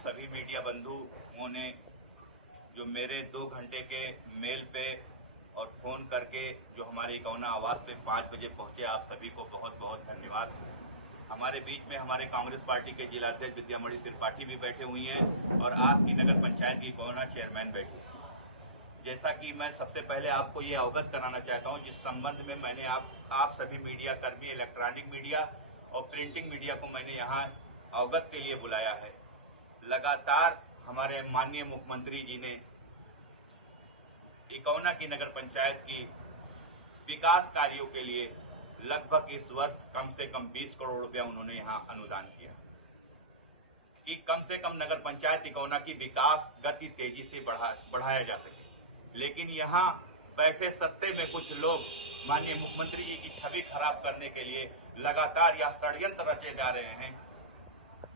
सभी मीडिया बंधुओं ने जो मेरे 2 घंटे के मेल पे और फोन करके जो हमारे इकौना आवास पे 5 बजे पहुंचे, आप सभी को बहुत बहुत धन्यवाद। हमारे बीच में हमारे कांग्रेस पार्टी के जिलाध्यक्ष विद्यामणि त्रिपाठी भी बैठे हुई हैं और आपकी नगर पंचायत की इकौना चेयरमैन बैठे। जैसा कि मैं सबसे पहले आपको ये अवगत कराना चाहता हूँ, जिस संबंध में मैंने आप सभी मीडिया कर्मी, इलेक्ट्रॉनिक मीडिया और प्रिंटिंग मीडिया को मैंने यहाँ अवगत के लिए बुलाया है। लगातार हमारे माननीय मुख्यमंत्री जी ने इकौना की नगर पंचायत की विकास कार्यों के लिए लगभग इस वर्ष कम से कम 20 करोड़ रुपया उन्होंने यहाँ अनुदान किया कि कम से कम नगर पंचायत इकौना की विकास गति तेजी से बढ़ाया जा सके। लेकिन यहाँ बैठे सत्ते में कुछ लोग माननीय मुख्यमंत्री जी की छवि खराब करने के लिए लगातार यह षड्यंत्र रचे जा रहे हैं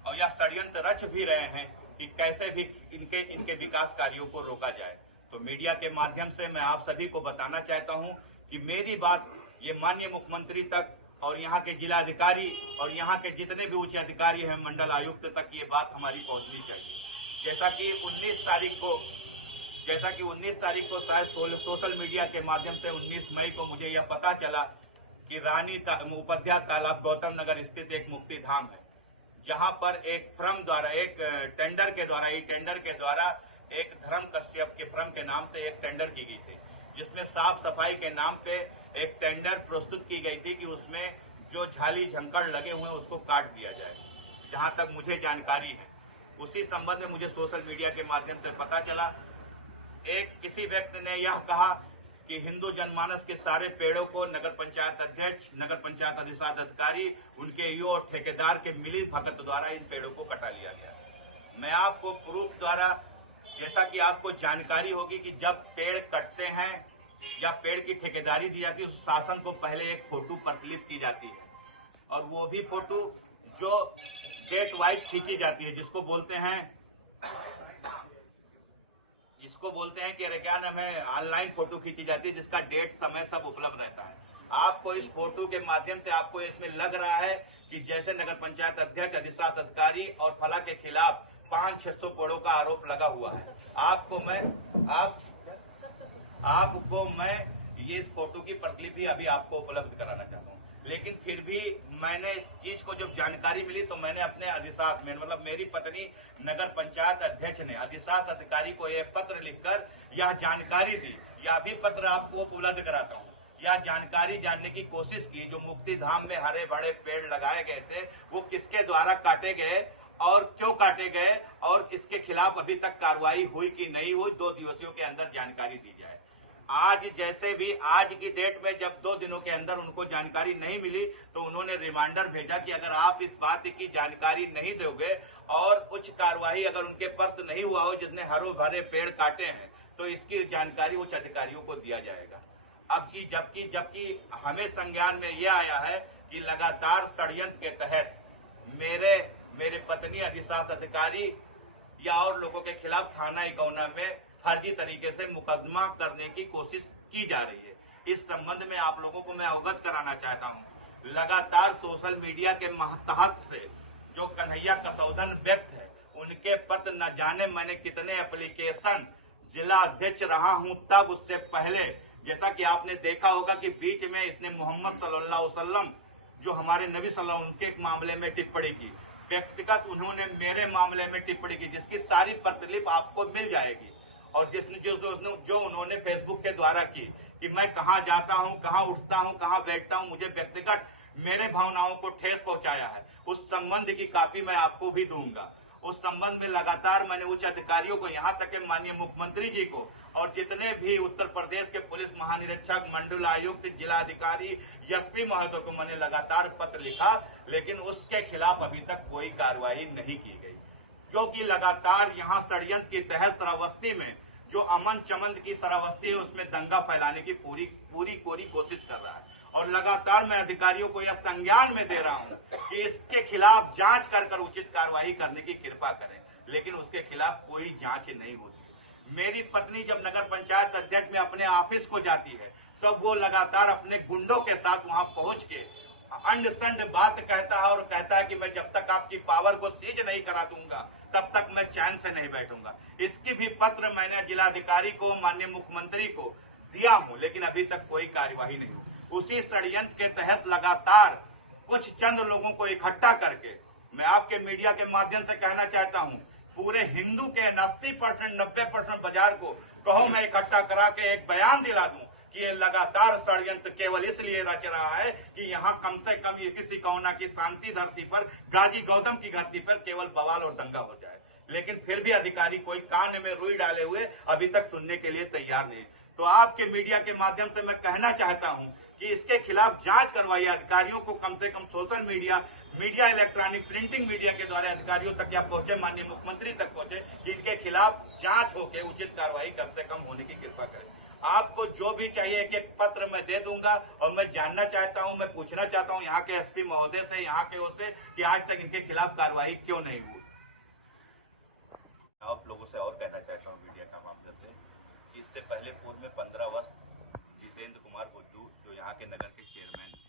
और यह षड्यंत्र रच भी रहे हैं कि कैसे भी इनके विकास कार्यों को रोका जाए। तो मीडिया के माध्यम से मैं आप सभी को बताना चाहता हूं कि मेरी बात ये माननीय मुख्यमंत्री तक और यहाँ के जिलाधिकारी और यहाँ के जितने भी उच्च अधिकारी हैं, मंडल आयुक्त तक ये बात हमारी पहुंचनी चाहिए। जैसा कि 19 तारीख को शायद सोशल मीडिया के माध्यम से 19 मई को मुझे यह पता चला कि रानी उपाध्याय तालाब गौतम नगर स्थित एक मुक्ति धाम है, जहां पर एक फर्म द्वारा एक टेंडर के द्वारा एक धर्म कश्यप के फर्म के नाम से एक टेंडर की गई थी, जिसमें साफ सफाई के नाम पे एक टेंडर प्रस्तुत की गई थी कि उसमें जो झाली झंकड़ लगे हुए हैं उसको काट दिया जाए। जहां तक मुझे जानकारी है, उसी संबंध में मुझे सोशल मीडिया के माध्यम से पता चला, किसी व्यक्ति ने यह कहा कि हिंदू जनमानस के सारे पेड़ों को नगर पंचायत अध्यक्ष, नगर पंचायत अधिशासी अधिकारी, उनके ईओ और ठेकेदार के मिली भगत द्वारा इन पेड़ों को कटा लिया गया। मैं आपको प्रूफ द्वारा, जैसा कि आपको जानकारी होगी कि जब पेड़ कटते हैं या पेड़ की ठेकेदारी दी जाती है, उस शासन को पहले एक फोटो प्रतिलिपि की जाती है और वो भी फोटो जो डेट वाइज खींची जाती है, जिसको बोलते हैं कि अरे क्या नाम है, ऑनलाइन फोटो खींची जाती है, जिसका डेट समय सब उपलब्ध रहता है। आपको इस फोटो के माध्यम से आपको इसमें लग रहा है कि जैसे नगर पंचायत अध्यक्ष, अधिशासी अधिकारी और फला के खिलाफ 500-600 पेड़ों का आरोप लगा हुआ है। आपको मैं ये इस फोटो की प्रतिलिपि अभी आपको उपलब्ध कराना चाहता हूँ। लेकिन फिर भी मैंने इस चीज को जब जानकारी मिली तो मैंने अपने अधिशासी में, मतलब मेरी पत्नी नगर पंचायत अध्यक्ष ने अधिशासी अधिकारी को यह पत्र लिखकर यह जानकारी दी। यह भी पत्र आपको उपलब्ध कराता हूँ। यह जानकारी जानने की कोशिश की, जो मुक्ति धाम में हरे भरे पेड़ लगाए गए थे वो किसके द्वारा काटे गए और क्यों काटे गए और इसके खिलाफ अभी तक कार्रवाई हुई कि नहीं हुई, 2 दिवसों के अंदर जानकारी दी जाए। आज जैसे भी आज की डेट में जब 2 दिनों के अंदर उनको जानकारी नहीं मिली तो उन्होंने रिमाइंडर भेजा कि अगर आप इस बात की जानकारी नहीं दोगे और उच्च कार्रवाई अगर उनके पर नहीं हुआ हो जिसने हरे भरे पेड़ काटे हैं तो इसकी जानकारी उच्च अधिकारियों को दिया जाएगा। अब की जबकि हमें संज्ञान में यह आया है कि लगातार षड्यंत्र के तहत मेरे पत्नी अधिशासी अधिकारी या और लोगों के खिलाफ थाना इकौना में फर्जी तरीके से मुकदमा करने की कोशिश की जा रही है। इस संबंध में आप लोगों को मैं अवगत कराना चाहता हूं। लगातार सोशल मीडिया के तहत से जो कन्हैया कसौधन व्यक्ति है, उनके पत्र न जाने मैंने कितने एप्लीकेशन जिला अध्यक्ष रहा हूं तब, उससे पहले जैसा कि आपने देखा होगा कि बीच में इसने मोहम्मद सल्लल्लाहु अलैहि वसल्लम जो हमारे नबी सल्लल्लाहु अलैहि वसल्लम उनके मामले में टिप्पणी की, व्यक्तिगत उन्होंने मेरे मामले में टिप्पणी की, जिसकी सारी प्रतिलिपि आपको मिल जाएगी। और जो उन्होंने फेसबुक के द्वारा की कि मैं कहां जाता हूं, कहां उठता हूं, कहां बैठता हूं, मुझे व्यक्तिगत मेरे भावनाओं को ठेस पहुंचाया है, उस संबंध की कॉपी मैं आपको भी दूंगा। उस संबंध में लगातार मैंने उच्च अधिकारियों को, यहाँ तक के माननीय मुख्यमंत्री जी को और जितने भी उत्तर प्रदेश के पुलिस महानिरीक्षक, मंडल आयुक्त, जिलाधिकारी, एसपी महोदय को मैंने लगातार पत्र लिखा, लेकिन उसके खिलाफ अभी तक कोई कार्रवाई नहीं की गई। जो कि लगातार यहाँ षड्यंत्र के तहत श्रावस्ती में जो अमन चमन की श्रावस्ती है उसमें दंगा फैलाने की पूरी कोशिश कर रहा है। और लगातार मैं अधिकारियों को यह संज्ञान में दे रहा हूं कि इसके खिलाफ जांच कर उचित कार्रवाई करने की कृपा करें, लेकिन उसके खिलाफ कोई जांच नहीं होती। मेरी पत्नी जब नगर पंचायत अध्यक्ष में अपने ऑफिस को जाती है तो वो लगातार अपने गुंडों के साथ वहां पहुंच के अंड संड बात कहता है और कहता है कि मैं जब तक आपकी पावर को सीज नहीं करा दूंगा तब तक मैं चैन से नहीं बैठूंगा। इसकी भी पत्र मैंने जिलाधिकारी को, माननीय मुख्यमंत्री को दिया हूं, लेकिन अभी तक कोई कार्यवाही नहीं हुई। उसी षड्यंत्र के तहत लगातार कुछ चंद लोगों को इकट्ठा करके मैं आपके मीडिया के माध्यम से कहना चाहता हूं, पूरे हिंदू के 80% 90% बाजार को कहो मैं इकट्ठा करा के एक बयान दिला दूं कि ये लगातार षड्यंत्र केवल इसलिए रच रहा है कि यहाँ कम से कम ये किसी कौना की शांति धरती पर, गाजी गौतम की धरती पर केवल बवाल और दंगा हो जाए। लेकिन फिर भी अधिकारी कोई कान में रुई डाले हुए अभी तक सुनने के लिए तैयार नहीं। तो आपके मीडिया के माध्यम से मैं कहना चाहता हूं कि इसके खिलाफ जांच करवाइए। अधिकारियों को कम से कम social media, electronic printing media के द्वारा अधिकारियों तक या पहुंचे, माननीय मुख्यमंत्री तक पहुंचे कि इनके खिलाफ जांच होकर उचित कार्रवाई कम से कम होने की कृपा करें। आपको जो भी चाहिए एक एक पत्र मैं दे दूंगा। और मैं जानना चाहता हूं, मैं पूछना चाहता हूं यहाँ के एसपी महोदय से, यहाँ के होते कि आज तक इनके खिलाफ कार्रवाई क्यों नहीं हुई। आप लोगों से और कहना चाहता हूँ मीडिया का माध्यम से कि इससे पहले पूर्व में 15 वर्ष जितेंद्र कुमार गुड्डू जो यहाँ के नगर के चेयरमैन थे,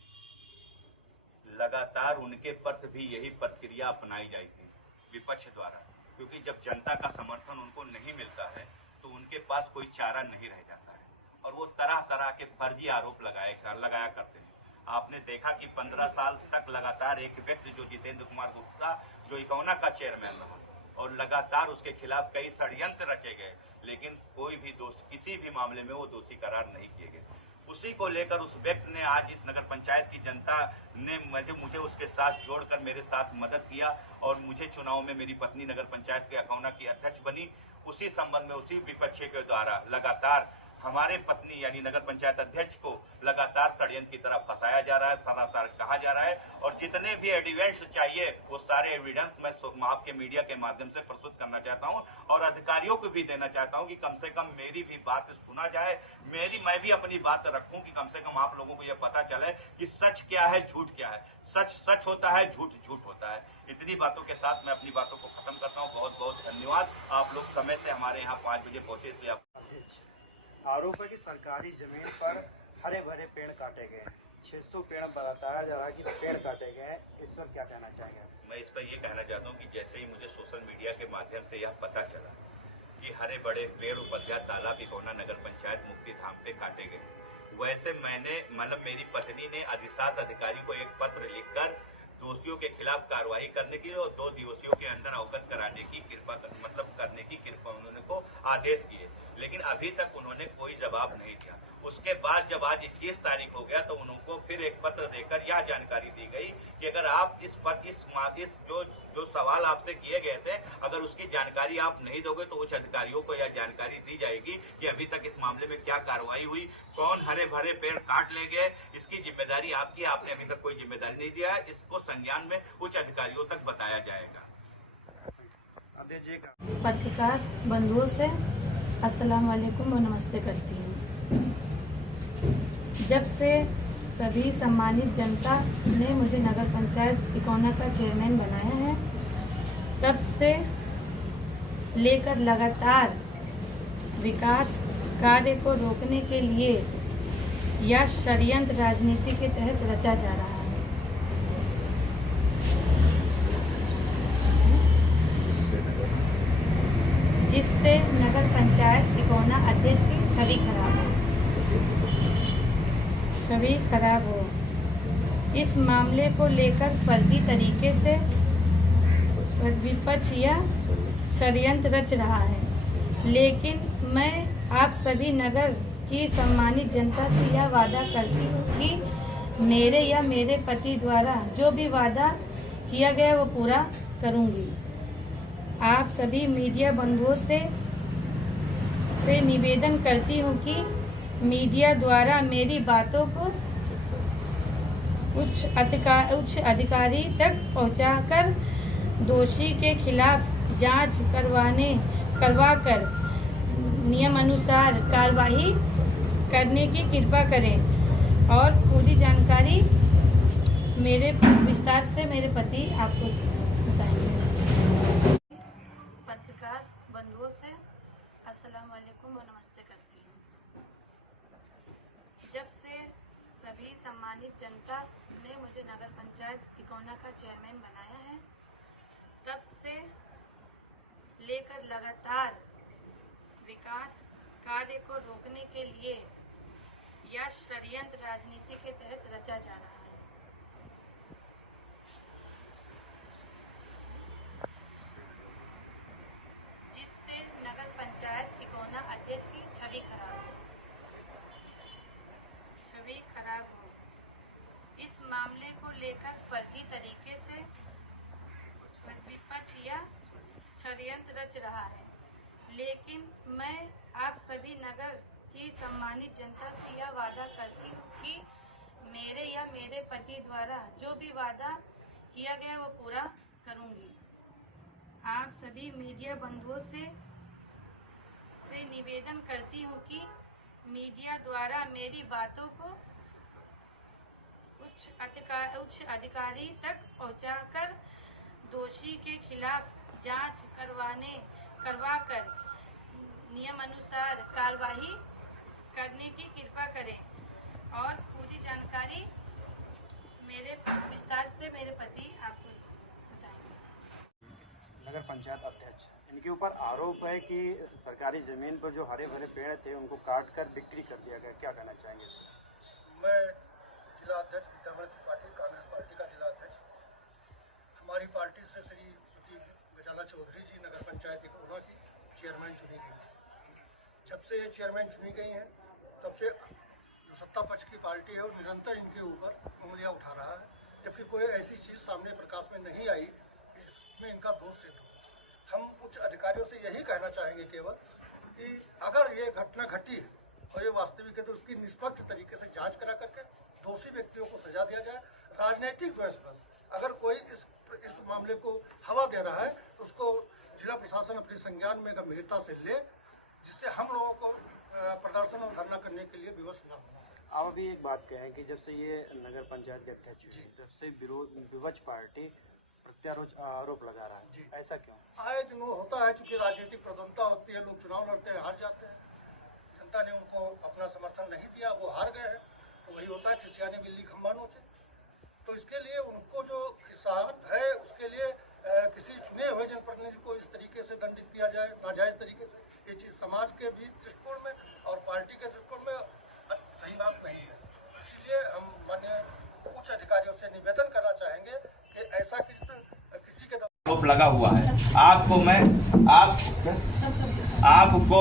लगातार उनके प्रति भी यही प्रक्रिया अपनाई जाती थी विपक्ष द्वारा, क्योंकि जब जनता का समर्थन उनको नहीं मिलता है तो उनके पास कोई चारा नहीं रह जाता है और वो तरह तरह के फर्जी आरोप लगाया करते हैं। आपने देखा कि 15 साल तक लगातार एक व्यक्ति जो जितेंद्र कुमार गुप्ता जो इकौना का चेयरमैन रहा और लगातार उसके खिलाफ कई षड्यंत्र रचे गए, लेकिन कोई भी किसी भी मामले में वो दोषी करार नहीं किए गए। उसी को लेकर उस व्यक्ति ने आज इस नगर पंचायत की जनता ने मुझे उसके साथ जोड़कर मेरे साथ मदद किया और मुझे चुनाव में मेरी पत्नी नगर पंचायत के अकौना की अध्यक्ष बनी। उसी संबंध में उसी विपक्ष के द्वारा लगातार हमारे पत्नी यानी नगर पंचायत अध्यक्ष को लगातार षड्यंत्र की तरफ फंसाया जा रहा है, लगातार कहा जा रहा है। और जितने भी एविडेंस चाहिए वो सारे एविडेंस मैं आपके मीडिया के माध्यम से प्रस्तुत करना चाहता हूं और अधिकारियों को भी देना चाहता हूं कि कम से कम मेरी भी बात सुना जाए, मैं भी अपनी बात रखूं कि कम से कम आप लोगों को यह पता चले कि सच क्या है, झूठ क्या है। सच सच होता है, झूठ झूठ होता है। इतनी बातों के साथ मैं अपनी बातों को खत्म करता हूँ। बहुत बहुत धन्यवाद। आप लोग समय से हमारे यहाँ 5 बजे पहुंचे, इसलिए आरोप है कि सरकारी जमीन पर हरे भरे पेड़ काटे गए, 600 पेड़ बताया जा रहा है कि पेड़ काटे गए हैं, इस पर क्या कहना चाहेंगे? मैं इस पर ये कहना चाहता हूँ कि जैसे ही मुझे सोशल मीडिया के माध्यम से यह पता चला कि हरे बड़े पेड़ उपध्या तालाब इकौना नगर पंचायत मुक्ति धाम पे काटे गए, वैसे मैंने मेरी पत्नी ने अधिशासी अधिकारी को एक पत्र लिखकर दोषियों के खिलाफ कार्रवाई करने की और 2 दिवसों के अंदर अवगत कराने की करने की कृपा उन्होंने को आदेश किए, लेकिन अभी तक उन्होंने कोई जवाब नहीं दिया। उसके बाद जब आज 21 तारीख हो गया तो उनको फिर एक पत्र देकर यह जानकारी दी गई कि अगर आप इस जो सवाल आपसे किए गए थे, अगर उसकी जानकारी आप नहीं दोगे तो उच्च अधिकारियों को यह जानकारी दी जाएगी कि अभी तक इस मामले में क्या कार्रवाई हुई, कौन हरे भरे पेड़ काट ले गए, इसकी जिम्मेदारी आपकी, आपने अभी तक कोई जिम्मेदारी नहीं दिया है। इसको संज्ञान में उच्च अधिकारियों तक बताया जाएगा। पत्रकार बंधुओं से अस्सलाम वालेकुम और नमस्ते करती हूँ। जब से सभी सम्मानित जनता ने मुझे नगर पंचायत इकौना का चेयरमैन बनाया है, तब से लेकर लगातार विकास कार्य को रोकने के लिए यह षड्यंत्र राजनीति के तहत रचा जा रहा है। जिससे नगर पंचायत इकौना अध्यक्ष की छवि खराब हो। इस मामले को लेकर फर्जी तरीके से विपक्ष यह षड्यंत्र रच रहा है, लेकिन मैं आप सभी नगर की सम्मानित जनता से यह वादा करती हूँ कि मेरे या मेरे पति द्वारा जो भी वादा किया गया वो पूरा करूँगी। आप सभी मीडिया बंधुओं से निवेदन करती हूँ कि मीडिया द्वारा मेरी बातों को उच्च अधिकारी तक पहुँचाकर दोषी के खिलाफ जांच करवाकर नियमानुसार कार्रवाई करने की कृपा करें और पूरी जानकारी मेरे विस्तार से मेरे पति आपको बताएंगे। पत्रकार बंधुओं से अस्सलाम वालेकुम और नमस्ते करती हूँ। जब से सभी सभी सम्मानित जनता ने मुझे नगर पंचायत इकोना का चेयरमैन बनाया है। तब से लेकर लगातार विकास कार्य को रोकने के लिए यह षड्यंत्र राजनीति के तहत रचा जा रहा है। जिससे नगर पंचायत इकोना अध्यक्ष की छवि खराब हो। इस मामले को लेकर फर्जी तरीके से विपक्ष या षड्यंत्र रच रहा है, लेकिन मैं आप सभी नगर की सम्मानित जनता से यह वादा करती हूँ कि मेरे या मेरे पति द्वारा जो भी वादा किया गया वो पूरा करूँगी। आप सभी मीडिया बंधुओं से निवेदन करती हूँ कि मीडिया द्वारा मेरी बातों को उच्च अधिकारी तक पहुँचाकर दोषी के खिलाफ जांच करवाकर नियम अनुसार कार्रवाई करने की कृपा करें और पूरी जानकारी विस्तार से मेरे पति आपको बताएंगे। नगर पंचायत अध्यक्ष, इनके ऊपर आरोप है कि सरकारी जमीन पर जो हरे भरे पेड़ थे उनको काट कर बिक्री कर दिया गया, क्या कहना चाहेंगे? मैं जिला अध्यक्ष विद्यामृत त्रिपाठी, कांग्रेस पार्टी का जिला अध्यक्ष। हमारी पार्टी से श्रीमती गजाला चौधरी जी नगर पंचायत इकोना की चेयरमैन चुनी गई। जब से ये चेयरमैन चुनी गई हैं तब से जो सत्ता पक्ष की पार्टी है वो निरंतर इनके ऊपर उंगलियां उठा रहा है, जबकि कोई ऐसी चीज़ सामने प्रकाश में नहीं आई जिसमें इनका दोष सिद्ध हो। हम उच्च अधिकारियों से यही कहना चाहेंगे केवल कि अगर ये घटना घटी है और ये वास्तविक है तो उसकी निष्पक्ष तरीके से जांच करा करके दोषी व्यक्तियों को सजा दिया जाए। राजनीतिक द्वेष बस अगर कोई इस मामले को हवा दे रहा है तो उसको जिला प्रशासन अपने संज्ञान में गंभीरता से ले, जिससे हम लोगों को प्रदर्शन और धरना करने के लिए विवश न होना। आप अभी एक बात कहें कि जब से ये नगर पंचायत के अध्यक्ष हुए तब से विपक्ष पार्टी प्रत्यारोप आरोप लगा रहा है, ऐसा क्यों? आए दिन होता है, चूंकि राजनीतिक प्रधानता होती है, लोग चुनाव लड़ते हैं, हार जाते हैं, जनता ने उनको अपना समर्थन नहीं दिया, वो हार गए हैं, तो वही होता है खिसियानी बिल्ली खंबा नोचे। तो इसके लिए उनको जो खिसाहट है उसके लिए किसी चुने हुए जनप्रतिनिधि को इस तरीके से दंडित किया जाए नाजायज तरीके से, ये चीज़ समाज के भी दृष्टिकोण में और पार्टी के दृष्टिकोण में सही बात नहीं है। इसलिए हम माननीय उच्च अधिकारियों से निवेदन करना चाहेंगे कि ऐसा किसी के आरोप लगा हुआ है। आपको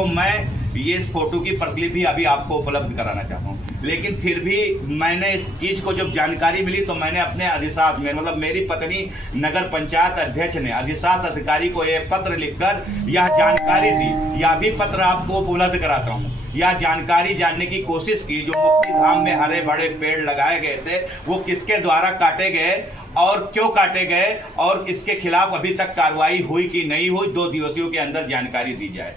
मैं ये इस फोटो की प्रतिलिपि भी अभी आपको उपलब्ध कराना चाहता हूँ, लेकिन फिर भी मैंने इस चीज को जब जानकारी मिली तो मैंने अपने अधिशास में, मतलब मेरी पत्नी नगर पंचायत अध्यक्ष ने अधिशास अधिकारी को ये पत्र लिखकर यह जानकारी दी। यह भी पत्र आपको उपलब्ध कराता हूँ। यह जानकारी जानने की कोशिश की जो मुक्ति धाम में हरे भरे पेड़ लगाए गए थे वो किसके द्वारा काटे गए और क्यों काटे गए और इसके खिलाफ अभी तक कार्रवाई हुई कि नहीं हुई, 2 दिवसों के अंदर जानकारी दी जाए।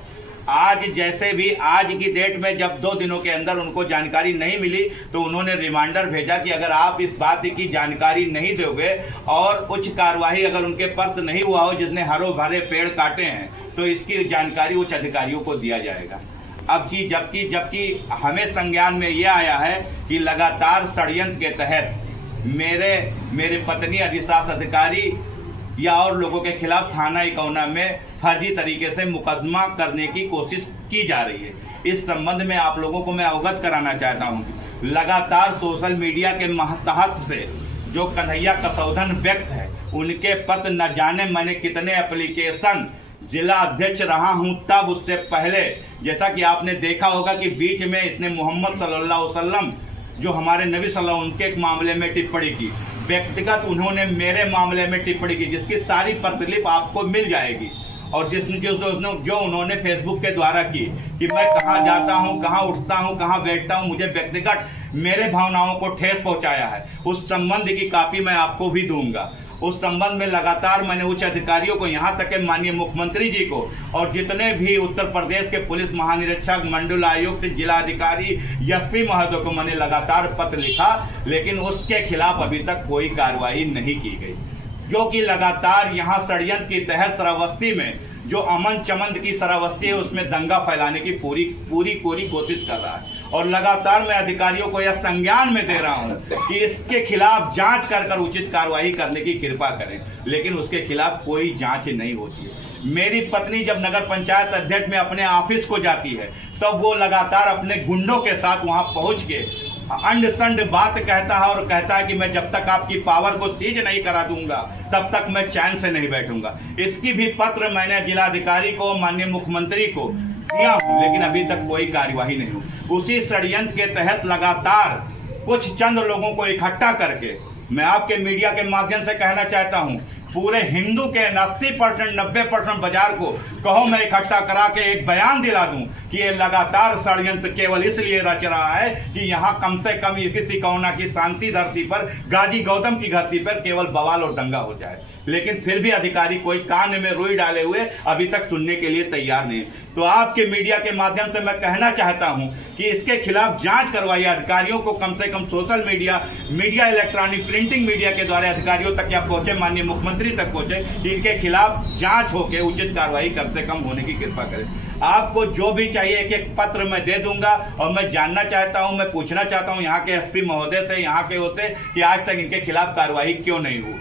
आज जैसे भी आज की डेट में जब 2 दिनों के अंदर उनको जानकारी नहीं मिली तो उन्होंने रिमाइंडर भेजा कि अगर आप इस बात की जानकारी नहीं दोगे और उच्च कार्रवाई अगर उनके पर नहीं हुआ हो जिसने हरे भरे पेड़ काटे हैं तो इसकी जानकारी उच्च अधिकारियों को दिया जाएगा। अब की जबकि हमें संज्ञान में यह आया है कि लगातार षड्यंत्र के तहत मेरे पत्नी अधिशास अधिकारी या और लोगों के खिलाफ थाना इकोना में फर्जी तरीके से मुकदमा करने की कोशिश की जा रही है। इस संबंध में आप लोगों को मैं अवगत कराना चाहता हूं। लगातार सोशल मीडिया के महतहत से जो कन्हैया कसौधन व्यक्त है उनके पत्र न जाने मैंने कितने एप्लीकेशन जिला अध्यक्ष रहा हूं तब उससे पहले, जैसा कि आपने देखा होगा कि बीच में इसने मोहम्मद सल्लल्लाहु अलैहि वसल्लम जो हमारे नबी सल्लल्लाहु अलैहि वसल्लम उनके मामले में टिप्पणी की, व्यक्तिगत उन्होंने मेरे मामले में टिप्पणी की जिसकी सारी प्रतिलिपि आपको मिल जाएगी। और जो उन्होंने फेसबुक के द्वारा की कि मैं कहाँ जाता हूँ, कहाँ उठता हूँ, कहाँ बैठता हूँ, मुझे व्यक्तिगत मेरे भावनाओं को ठेस पहुँचाया है, उस संबंध की कॉपी मैं आपको भी दूंगा। उस संबंध में लगातार मैंने उच्च अधिकारियों को, यहाँ तक के माननीय मुख्यमंत्री जी को और जितने भी उत्तर प्रदेश के पुलिस महानिरीक्षक, मंडल आयुक्त, जिलाधिकारी, एसपी महोदय को मैंने लगातार पत्र लिखा, लेकिन उसके खिलाफ अभी तक कोई कार्रवाई नहीं की गई। जो कि लगातार यहाँ षड्यंत्र के तहत श्रावस्ती में जो अमन चमन की श्रावस्ती है उसमें दंगा फैलाने की पूरी कोशिश कर रहा है। और लगातार मैं अधिकारियों को यह संज्ञान में दे रहा हूं कि इसके खिलाफ जांच कर उचित कार्रवाई करने की कृपा करें, लेकिन उसके खिलाफ कोई जांच नहीं होती है। मेरी पत्नी जब नगर पंचायत अध्यक्ष में अपने ऑफिस को जाती है तब वो लगातार अपने गुंडों के साथ वहां पहुंच के अंड संड बात कहता है और कहता है कि मैं जब तक आपकी पावर को सीज नहीं करा दूंगा तब तक मैं चैन से नहीं बैठूंगा। इसकी भी पत्र मैंने जिलाधिकारी को, माननीय मुख्यमंत्री को दिया हूं, लेकिन अभी तक कोई कार्यवाही नहीं हुई। उसी षड्यंत्र के तहत लगातार कुछ चंद लोगों को इकट्ठा करके मैं आपके मीडिया के माध्यम से कहना चाहता हूं, पूरे हिंदू के 80% 90% बाजार को कहो मैं इकट्ठा करा के एक बयान दिला दूं कि ये लगातार षड्यंत्र केवल इसलिए रच रहा है कि यहाँ कम से कम किसी कौना की शांति धरती पर, गाजी गौतम की धरती पर केवल बवाल और दंगा हो जाए। लेकिन फिर भी अधिकारी कोई कान में रुई डाले हुए अभी तक सुनने के लिए तैयार नहीं। तो आपके मीडिया के माध्यम से मैं कहना चाहता हूं कि इसके खिलाफ जांच करवाइए। अधिकारियों को कम से कम social media, electronic, printing media के द्वारा अधिकारियों तक या पहुंचे, माननीय मुख्यमंत्री तक पहुंचे कि इनके खिलाफ जांच होकर उचित कार्रवाई कम से कम होने की कृपा करें। आपको जो भी चाहिए एक पत्र मैं दे दूंगा। और मैं जानना चाहता हूं, मैं पूछना चाहता हूं यहाँ के एसपी महोदय से, यहाँ के होते कि आज तक इनके खिलाफ कार्रवाई क्यों नहीं हुई।